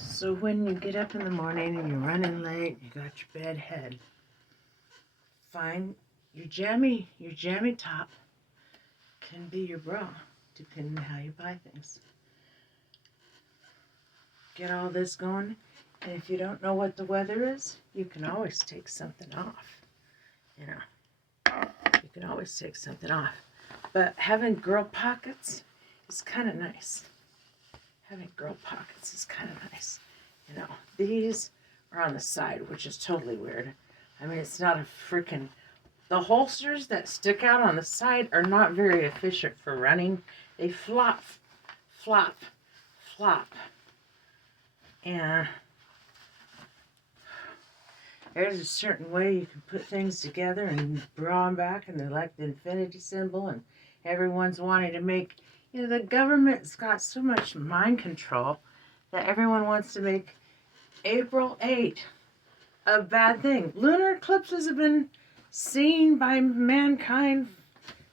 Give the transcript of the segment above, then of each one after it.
So when you get up in the morning and you're running late, you got your bed head, find your jammy top can be your bra, depending on how you buy things. Get all this going, and if you don't know what the weather is, you can always take something off. You can always take something off. But having girl pockets is kind of nice. Having girl pockets is kind of nice. These are on the side, which is totally weird. I mean, it's not a freaking... The holsters that stick out on the side are not very efficient for running. They flop, flop, flop. And there's a certain way you can put things together and draw them back, and they're like the infinity symbol, and everyone's wanting to make... the government's got so much mind control that everyone wants to make April 8 a bad thing. Lunar eclipses have been seen by mankind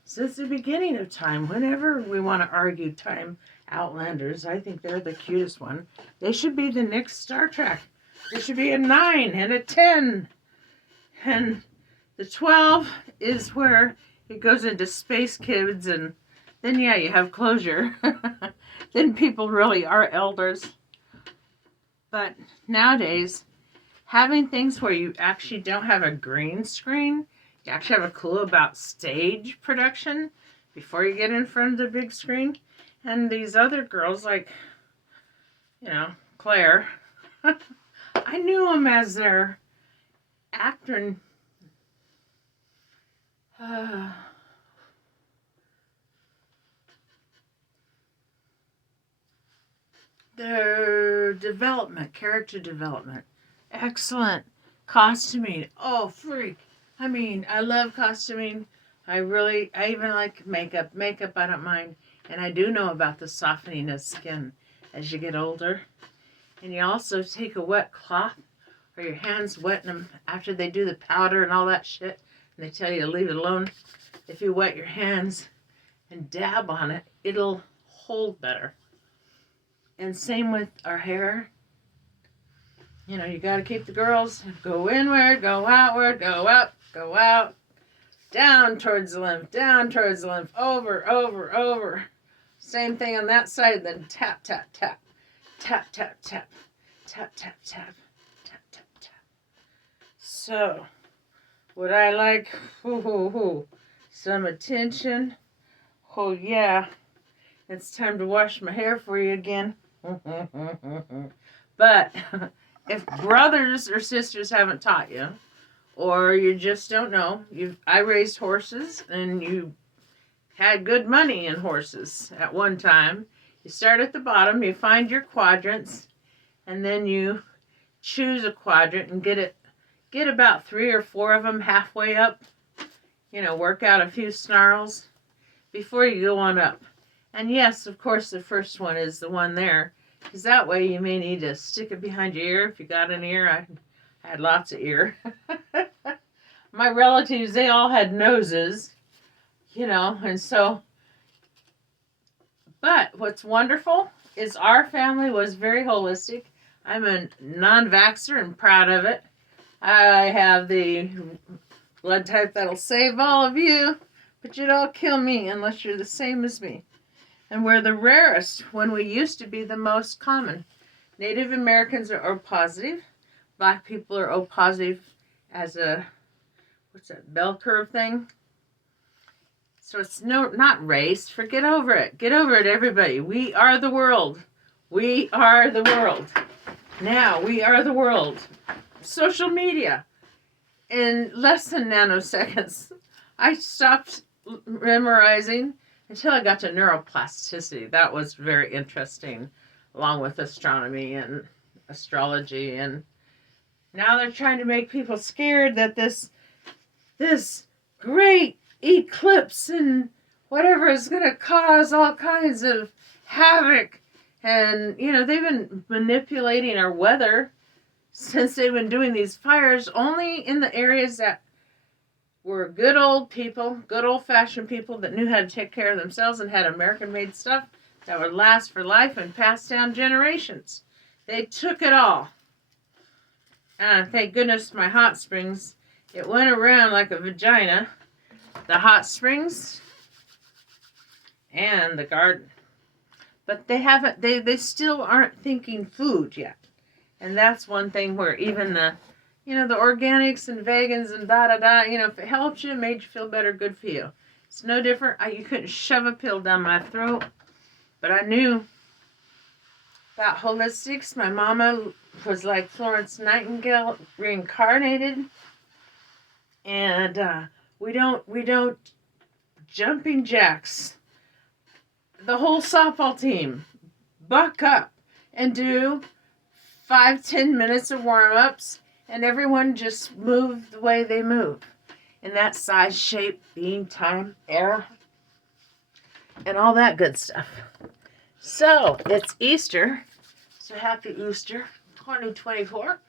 since the beginning of time. Whenever we want to argue time outlanders, I think they're the cutest one. They should be the next Star Trek. There should be a 9 and a 10. And the 12 is where it goes into space kids, and then you have closure. Then people really are elders. But nowadays, having things where you actually don't have a green screen, you actually have a clue about stage production before you get in front of the big screen. And these other girls, like, Claire, I knew them as their actor. Their development, character development. Excellent. Costuming. Oh, freak. I mean, I love costuming. I even like makeup. Makeup, I don't mind. And I do know about the softening of skin as you get older. And you also take a wet cloth, or your hands wet them after they do the powder and all that shit. And they tell you to leave it alone. If you wet your hands and dab on it, it'll hold better. And same with our hair. You got to keep the girls go inward, go outward, go up, go out, down towards the lymph, over, over, over. Same thing on that side, then tap, tap, tap, tap, tap, tap, tap, tap, tap, tap, tap, tap. So, would I like some attention? Oh yeah, it's time to wash my hair for you again. But if brothers or sisters haven't taught you, or you just don't know, I raised horses, and you had good money in horses at one time. You start at the bottom, you find your quadrants, and then you choose a quadrant and get about 3 or 4 of them halfway up. Work out a few snarls before you go on up. And yes, of course, the first one is the one there, because that way you may need to stick it behind your ear if you got an ear. I had lots of ear. My relatives, they all had noses, and so. But what's wonderful is our family was very holistic. I'm a non-vaxxer and proud of it. I have the blood type that'll save all of you, but you'd all kill me unless you're the same as me. And we're the rarest when we used to be the most common. Native Americans are O positive. Black people are O positive as a, what's that, bell curve thing? So it's not race. Get over it. Get over it, everybody. We are the world. We are the world. Now, we are the world. Social media. In less than nanoseconds, I stopped memorizing until I got to neuroplasticity. That was very interesting, along with astronomy and astrology. And now they're trying to make people scared that this great eclipse and whatever is going to cause all kinds of havoc. And, they've been manipulating our weather since they've been doing these fires only in the areas that were good old people, good old-fashioned people that knew how to take care of themselves and had American-made stuff that would last for life and pass down generations. They took it all. Thank goodness my hot springs, it went around like a vagina. The hot springs and the garden. But they haven't, they still aren't thinking food yet. And that's one thing where even the, the organics and vegans and da-da-da, if it helped you, made you feel better, good for you. It's no different. You couldn't shove a pill down my throat. But I knew about holistics. My mama was like Florence Nightingale reincarnated. And we don't jumping jacks. The whole softball team buck up and do 5-10 minutes of warm-ups, and everyone just move the way they move in that size, shape, being, time, era, and all that good stuff. So it's Easter, so happy Easter 2024,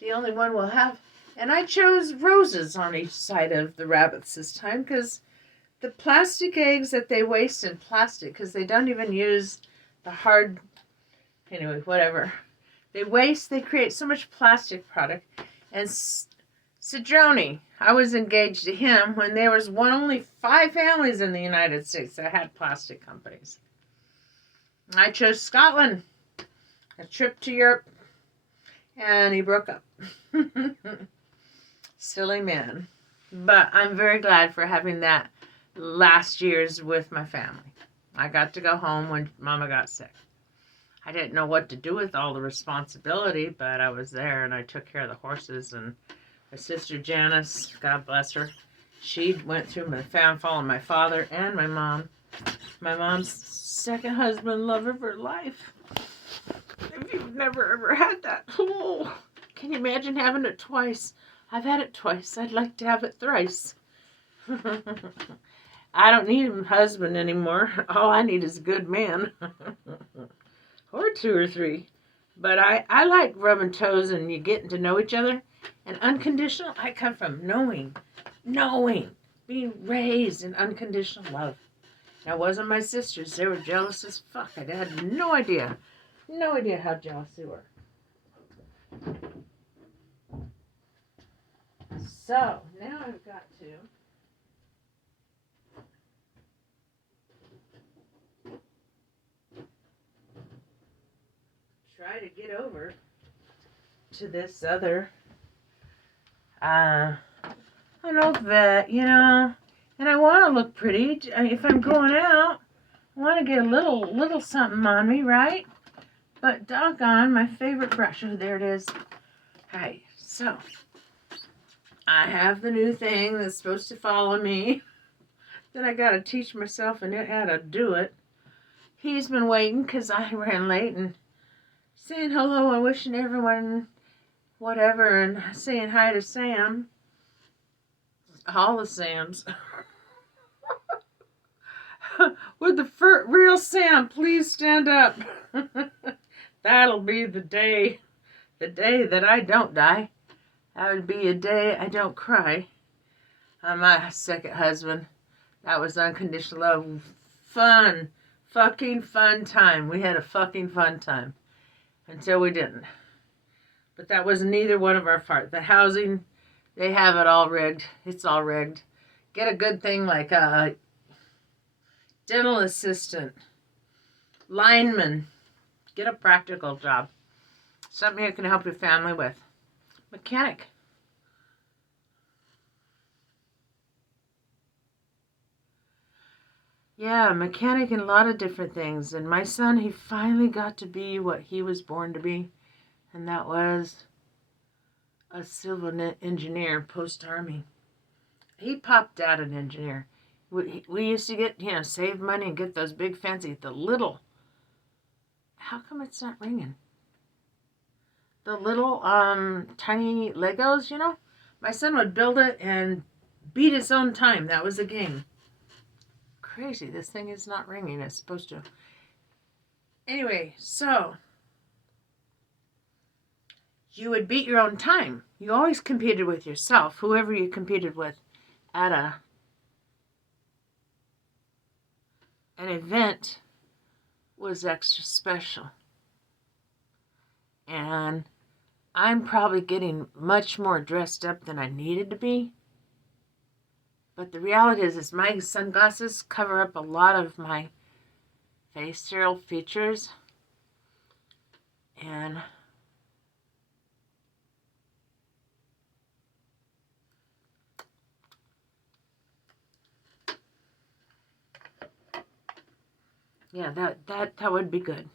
the only one we'll have. And I chose roses on each side of the rabbits this time because the plastic eggs that they waste in plastic, because they don't even use the hard, anyway, whatever. They create so much plastic product. And Cedrone, I was engaged to him when there was only 5 families in the United States that had plastic companies. I chose Scotland, a trip to Europe, and he broke up. Silly man. But I'm very glad for having that last year's with my family. I got to go home when Mama got sick. I didn't know what to do with all the responsibility, but I was there and I took care of the horses. And my sister Janice, God bless her, she went through my following my father and my mom. My mom's second husband, love of her life. If you've never ever had that, oh, can you imagine having it twice? I've had it twice. I'd like to have it thrice. I don't need a husband anymore. All I need is a good man. Or 2 or 3. But I like rubbing toes and you getting to know each other. And unconditional, I come from knowing, being raised in unconditional love. That wasn't my sisters. They were jealous as fuck. I had no idea how jealous they were. So, now I've got to try to get over to this other, I don't know, vet, and I want to look pretty. If I'm going out, I want to get a little something on me, right? But doggone, my favorite brush. Oh, there it is. All right, so I have the new thing that's supposed to follow me. Then I got to teach myself and it how to do it. He's been waiting because I ran late and saying hello and wishing everyone whatever and saying hi to Sam. All the Sams. Would the real Sam please stand up? That'll be the day that I don't die. That would be a day I don't cry. My second husband. That was unconditional love. Fun. Fucking fun time. We had a fucking fun time. Until we didn't. But that was neither one of our fault. The housing, they have it all rigged. It's all rigged. Get a good thing like a dental assistant, lineman. Get a practical job. Something you can help your family with. Mechanic. Yeah, mechanic and a lot of different things. And my son, he finally got to be what he was born to be. And that was a civil engineer post-army. He popped out an engineer. We used to get, save money and get those big fancy, the little. How come it's not ringing? The little tiny Legos, My son would build it and beat his own time. That was the game. Crazy. This thing is not ringing. It's supposed to. Anyway, so you would beat your own time. You always competed with yourself, whoever you competed with at an event was extra special. And I'm probably getting much more dressed up than I needed to be. But the reality is my sunglasses cover up a lot of my facial features. And yeah, that would be good.